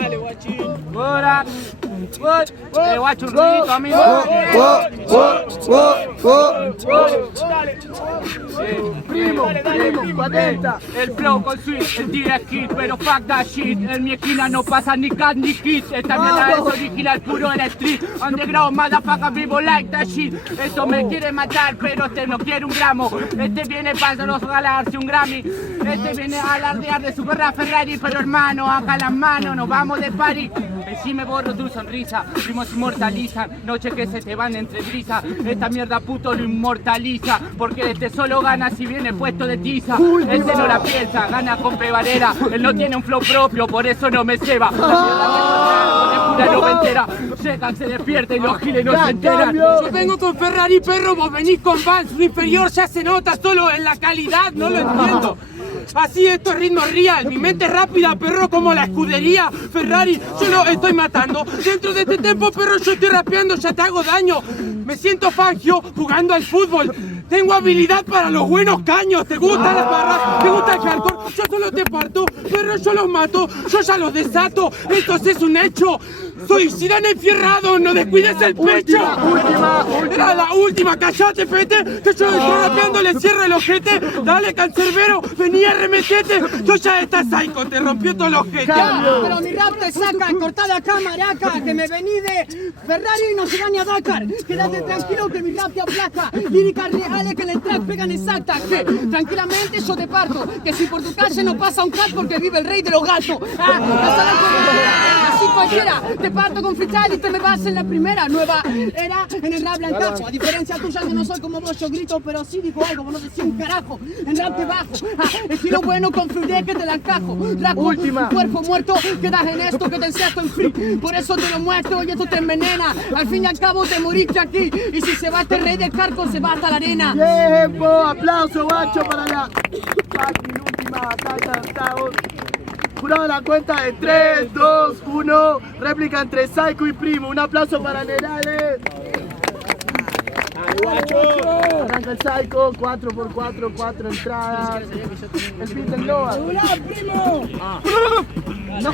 Dale, guachín. Good. Guacho, un ruidito, amigo. Primo, patenta. El flow con switch, el direct hit, pero fuck that shit. En mi esquina no pasa ni cat ni kid. Esta mierda es original, puro en el street. Underground, motherfucker, vivo like that shit. Esto me quiere matar, pero este no quiere un gramo. Este viene para los ganarse un Grammy. Este viene a alardear de su guerra Ferrari. Pero hermano, acá las manos, nos vamos de party. Si me borro tu sonrisa, primos inmortalizan, noches que se te van entre brisa. Esta mierda puto lo inmortaliza, porque este solo gana si viene puesto de tiza. Este no la piensa, gana con pevarera. Él no tiene un flow propio, por eso no me ceba. La mierda que pura noventera. Llegan, se despierta y los giles no se enteran. Yo vengo con Ferrari, perro, vos venís con Vans. Lo inferior ya se nota solo en la calidad, no lo entiendo. Así esto es ritmo real, mi mente es rápida, perro, como la escudería Ferrari, yo lo estoy matando. Dentro de este tiempo, perro, yo estoy rapeando, ya te hago daño. Me siento Fangio jugando al fútbol. Tengo habilidad para los buenos caños. ¿Te gustan las barras? ¿Te gusta el hardcore? Yo solo te parto, perro, yo los mato, yo ya los desato. Esto es un hecho. Soy Zidane enfierrado, no descuides el pecho. Última. Era la última, callate, pete, que yo estoy rapeando, le cierro el ojete. Dale, cancerbero, vení, arremetete. Yo ya está psycho, te rompió todo el ojete. Pero mi rap te saca, corta de acá, maraca. Que me vení de Ferrari y no se gana a Dakar. Quédate tranquilo que mi rap te aplaca. Líricas reales que en el track pegan exacta. Que tranquilamente yo te parto. Que si por tu calle no pasa un cat porque vive el rey de los gatos. Así cualquiera. Te parto con freestyle y te me vas en la primera nueva era en el rap blancazo. A diferencia tuya que no soy como vos, yo grito, pero sí digo algo, vos no decís un carajo. En rap te bajo, estilo bueno con fluidez que te la encajo. Rap última, cuerpo muerto, quedas en esto que te encesto en free. Por eso te lo muestro y esto te envenena. Al fin y al cabo te moriste aquí. Y si se va este rey del carco, se va hasta la arena. Tiempo, aplauso, guacho, para la última batalla de octavos. Jurado la cuenta de 3, 2, 1. Réplica entre Psycho y Primo. Un aplauso para Nerales. Arranca el Psycho, 4x4, 4 entradas. El beat del Nova. ¡Hola, primo! No.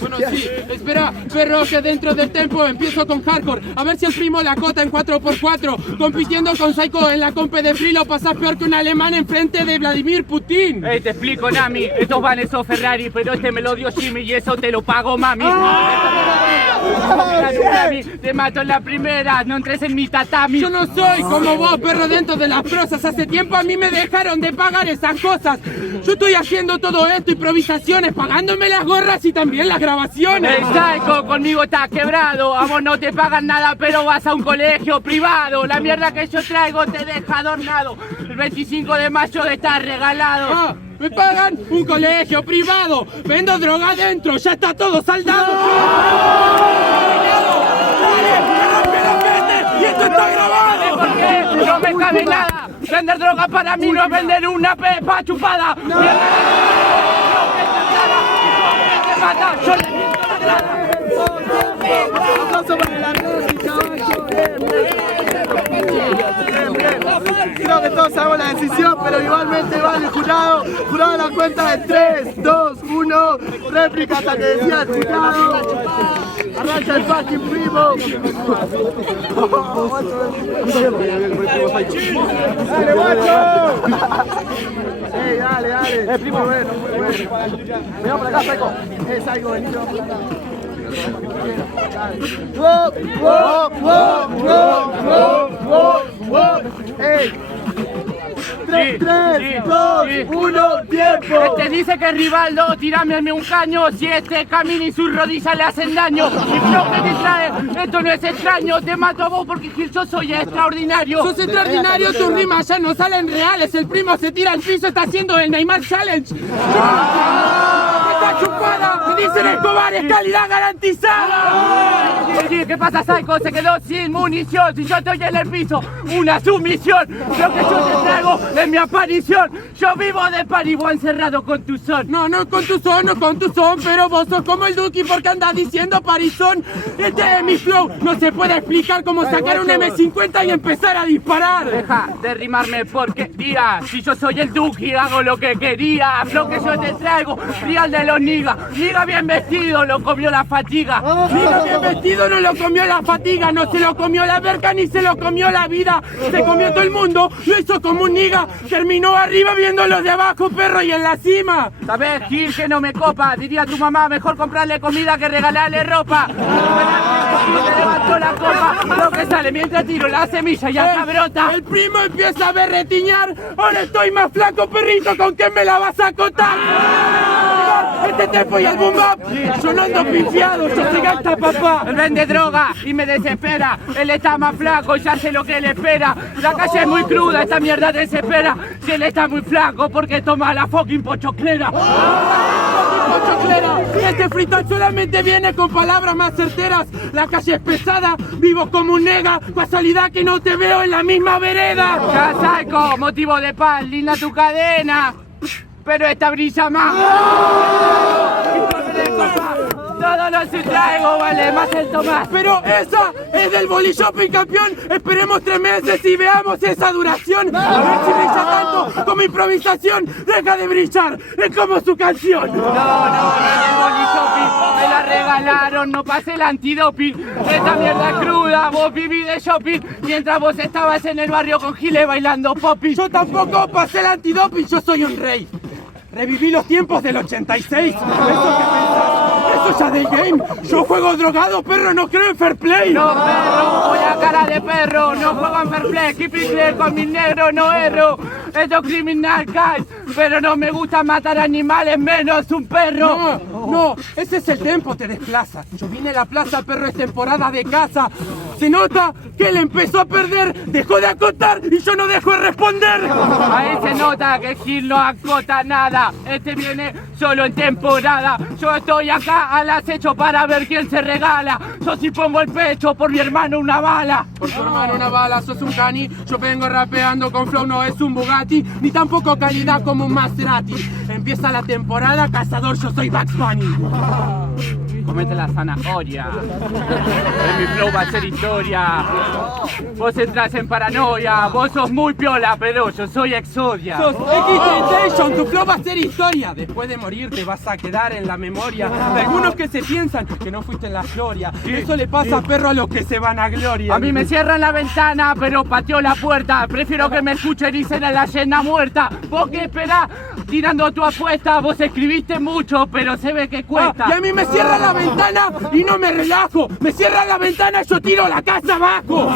Bueno, sí, espera, perro, que dentro del tempo empiezo con hardcore. A ver si el primo la cota en 4x4. Compitiendo con Psycho en la compe de free, lo pasas peor que un alemán enfrente de Vladimir Putin. Te explico, Nami, estos van esos Ferrari, pero este me lo dio Jimmy y eso te lo pago, mami. Te mato en la primera, no entres en mi tatami. Yo no soy como vos, perro, dentro de las prosas. Hace tiempo a mí me dejaron de pagar esas cosas. Yo estoy haciendo todo esto, improvisaciones, pagándome las gorras y también las grabaciones. El Psycho conmigo está quebrado, a vos no te pagan nada, pero vas a un colegio privado. La mierda que yo traigo te deja adornado. El 25 de mayo de estar regalado. Me pagan un colegio privado, vendo droga adentro, ya está todo saldado. ¡Y esto está grabado! ¿Por qué? No me cabe nada. Vender droga para mí no es vender una pepa chupada. Yo le miento la grada. Un aplauso para la réplica, guacho. Bien. Creo que todos sabemos la decisión, pero igualmente vale el jurado. Jurado la cuenta de 3, 2, 1. Réplica hasta que decía el jurado. Arranca el fucking Primo. ¡Dale, guacho! ¡Ey, dale! Primo, muy bueno. Venga para acá, Psycho. Psycho, venido para acá. ¡Wow! ¡Ey! 3, 2, 1, tiempo. Este dice que es Rivaldo, tírame un caño. Si este camina y sus rodillas le hacen daño. Y flow que te trae, esto no es extraño. Te mato a vos porque yo soy extraordinario. Sos extraordinario, tus rimas ya no salen reales. El primo se tira al piso, está haciendo el Neymar Challenge. Está Espada, me dicen Escobar, es calidad garantizada. ¿Qué pasa, Psycho? Se quedó sin munición. Si yo estoy en el piso, una sumisión. Lo que yo te traigo es mi aparición. Yo vivo de paribó encerrado con tu son. No con tu son, no con tu son, pero vos sos como el Duki porque andás diciendo parizón. Este es mi flow, no se puede explicar cómo sacar un M50 y empezar a disparar. Deja de rimarme porquería. Si yo soy el Duki, hago lo que quería. Lo que yo te traigo, real de los niggas. Niga bien vestido, lo comió la fatiga. Niga bien vestido, no lo comió la fatiga. No se lo comió la verga ni se lo comió la vida. Se comió todo el mundo, lo hizo como un niga. Terminó arriba viendo los de abajo, perro, y en la cima. ¿Sabes, Gil, que no me copa? Diría tu mamá, mejor comprarle comida que regalarle ropa. Te levantó la copa, lo que sale mientras tiro la semilla y acá brota. El primo empieza a berretiñar. Ahora estoy más flaco, perrito, ¿con qué me la vas a acotar? Este tempo y el boom bap, yo no ando pifiado, yo soy gasta papá. Él vende droga y me desespera. Él está más flaco, ya sé lo que le espera. La calle es muy cruda, esta mierda desespera. Si él está muy flaco, porque toma la fucking pochoclera. Pochoclera, este freestyle solamente viene con palabras más certeras. La calle es pesada, vivo como un nega. Casualidad que no te veo en la misma vereda. Ya, Psycho, motivo de paz, linda tu cadena. Pero esta brilla más. Todo lo que traigo vale más el tomás. Pero esa es del Boli Shopping, campeón. Esperemos 3 meses y veamos esa duración. A ver si brilla tanto como improvisación. Deja de brillar, es como su canción. No, el Boli Shopping me la regalaron, no pasé el antidoping. Esta mierda es cruda, vos viví de shopping mientras vos estabas en el barrio con Giles bailando popping. Yo tampoco pasé el antidoping, yo soy un rey. Reviví los tiempos del 86. ¿Eso qué pensás? Eso ya del game. Yo juego drogado, perro, no creo en fair play. No, perro, voy a cara de perro. No juego en fair play. Keep it clear con mi negro, no erro. Esto es criminal, guys. Pero no me gusta matar animales, menos un perro. No, ese es el tempo, te desplaza. Yo vine a la plaza, perro, es temporada de caza. Se nota que él empezó a perder, dejó de acotar y yo no dejo de responder. Ahí se nota que Gil no acota nada. Este viene solo en temporada. Yo estoy acá al acecho para ver quién se regala. Yo sí pongo el pecho por mi hermano una bala. Por tu hermano una bala, sos un cani. Yo vengo rapeando con flow, no es un Bugatti, ni tampoco calidad como un Maserati. Empieza la temporada, cazador, yo soy Bugs Bunny. Comete la zanahoria. En mi flow va a ser historia. Vos entras en paranoia. Vos sos muy piola, pero yo soy Exodia. Sos XXentation, tu flow va a ser historia. Después de morir te vas a quedar en la memoria de algunos que se piensan que no fuiste en la gloria. Eso le pasa, perro, a los que se van a gloria. A mí me cierran la ventana, pero pateó la puerta. Prefiero que me escuchen y dicen a la llena muerta. ¿Vos qué esperás? Tirando tu apuesta. Vos escribiste mucho, pero se ve que cuesta. Y a mí me cierran la ventana y no me relajo. Me cierran la ventana y yo tiro la casa abajo.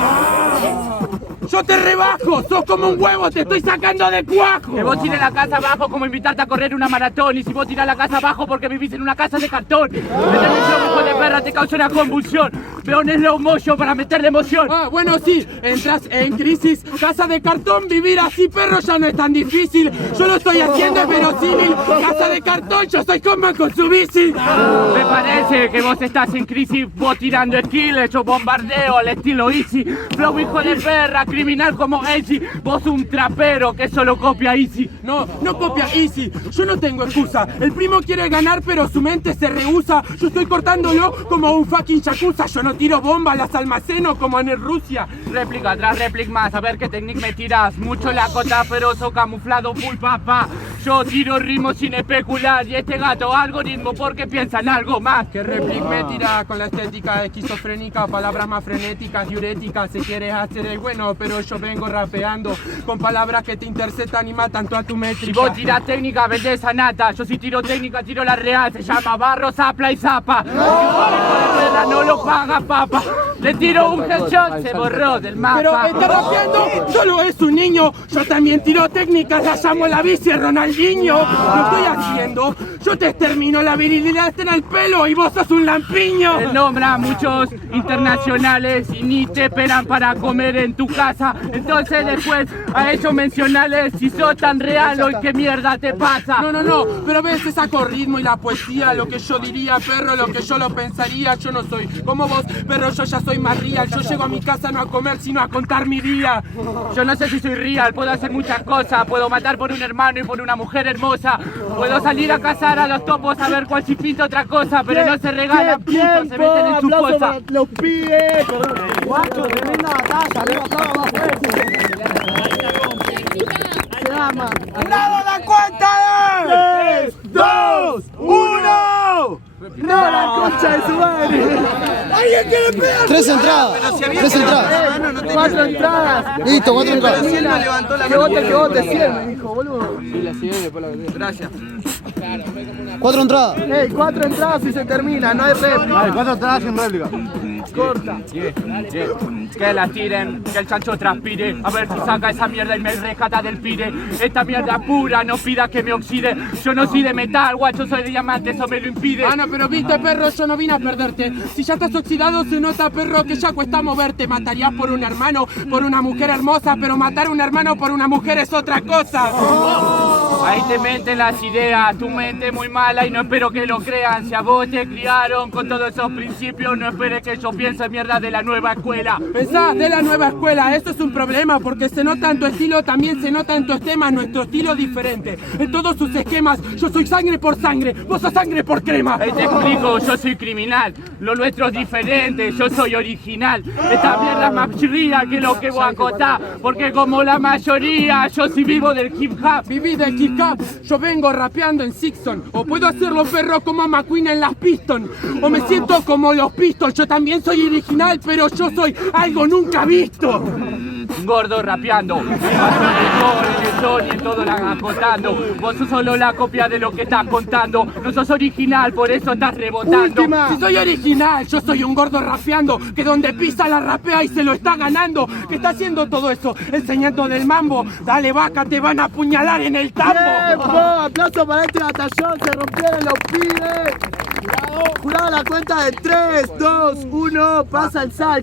Yo te rebajo, sos como un huevo, te estoy sacando de cuajo. Que vos tires la casa abajo como invitarte a correr una maratón. Y si vos tirás la casa abajo porque vivís en una casa de cartón. Meterle un hijo de perra te causa una convulsión. Veo un slow motion para meterle emoción. Bueno, sí, entras en crisis. Casa de cartón, vivir así, perro, ya no es tan difícil. Yo lo estoy haciendo, es verosímil. Casa de cartón, yo soy Coman con su bici. Me parece que vos estás en crisis. Vos tirando skill, hecho bombardeo al estilo easy. Flow hijo de perra, criminal como Easy. Vos un trapero que solo copia Easy. No copia Easy, yo no tengo excusa. El primo quiere ganar pero su mente se rehúsa. Yo estoy cortándolo como un fucking yakuza. Yo no tiro bombas, las almaceno como en el Rusia. Réplica tras réplica más, a ver qué técnica me tiras. Mucho la cota pero so camuflado full papá. Yo tiro ritmo sin especular. Y este gato algoritmo porque piensan algo más. Que réplica me tira con la estética esquizofrénica. Palabras más frenéticas, diuréticas. Si quieres hacer el bueno, pero yo vengo rapeando con palabras que te interceptan y matan toda tu métrica. Si vos tirás técnica, vendés a nata. Yo si tiro técnica, tiro la real. Se llama barro, zapla y zapa. No lo paga, papa. Le tiro un headshot, se borró del mapa. Pero está rapeando, solo es un niño. Yo también tiro técnicas, la llamo la bici Ronaldinho. Ronaldinho. Lo estoy haciendo. Yo te extermino, la virilidad está en el pelo y vos sos un lampiño. Él nombra a muchos internacionales y ni te esperan para comer en tu casa. Entonces después a ellos mencionales si sos tan real hoy qué mierda te pasa. No, pero a veces saco ritmo y la poesía, lo que yo diría, perro, lo que yo lo pensaría. Yo no soy como vos, perro, yo ya soy más real. Yo llego a mi casa no a comer, sino a contar mi día. Yo no sé si soy real, puedo hacer muchas cosas. Puedo matar por un hermano y por una mujer hermosa. Puedo salir a cazar a los topos a ver cuál si pinta otra cosa. Pero no se regalan putos, se meten en su aplauso cosa. para los pibes. Guacho, tremenda batalla, arriba, abajo, se ama. ¡Bravo la cuenta! 3, 2, 1. No, la concha de su madre. ¡Alguien quiere pegar! 3 entradas. 3 entradas. 4 entradas. Listo, 4 entradas. Que vote 100, me dijo, boludo. 4 entradas. 4 entradas y se termina, no hay réplica. 4 entradas sin réplica. Corta. Que la tiren, que el chancho transpire. A ver si saca esa mierda y me rescata del pire. Esta mierda pura, no pida que me oxide. Yo no soy de metal, guacho, soy de diamante, eso me lo impide. Ah, no, pero viste, perro, yo no vine a perderte. Si ya estás oxidado, se nota, perro, que ya cuesta moverte. Matarías por un hermano, por una mujer hermosa, pero matar a un hermano por una mujer es otra cosa. Ahí te meten las ideas, tu mente muy mala y no espero que lo crean. Si a vos te criaron con todos esos principios, no esperes que yo piense mierda de la nueva escuela. Pensá de la nueva escuela, eso es un problema porque se nota en tu estilo, también se nota en tus temas, nuestro estilo diferente. En todos sus esquemas, yo soy sangre por sangre, vos sos sangre por crema. Ahí te explico, yo soy criminal, lo nuestro es diferente, yo soy original. Esta mierda es más chirría que lo que vos acotás, porque como la mayoría, yo sí vivo del hip hop. Viví del hip hop, yo vengo rapeando en Sixon. O puedo hacerlo, perro, como McQueen en las Piston. O me siento como los Pistols, yo también soy original, pero yo soy algo nunca visto. Gordo rapeando, y en todo la acotando. Vos sos solo la copia de lo que estás contando. No sos original, por eso estás rebotando. Si soy original, yo soy un gordo rapeando, que donde pisa la rapea y se lo está ganando. Que está haciendo todo eso, enseñando del mambo. Dale vaca, te van a apuñalar en el tambo. ¡Tiempo! Aplauso para este batallón, se rompieron los pibes. Jurado la cuenta de 3, 2, 1, pasa el sal.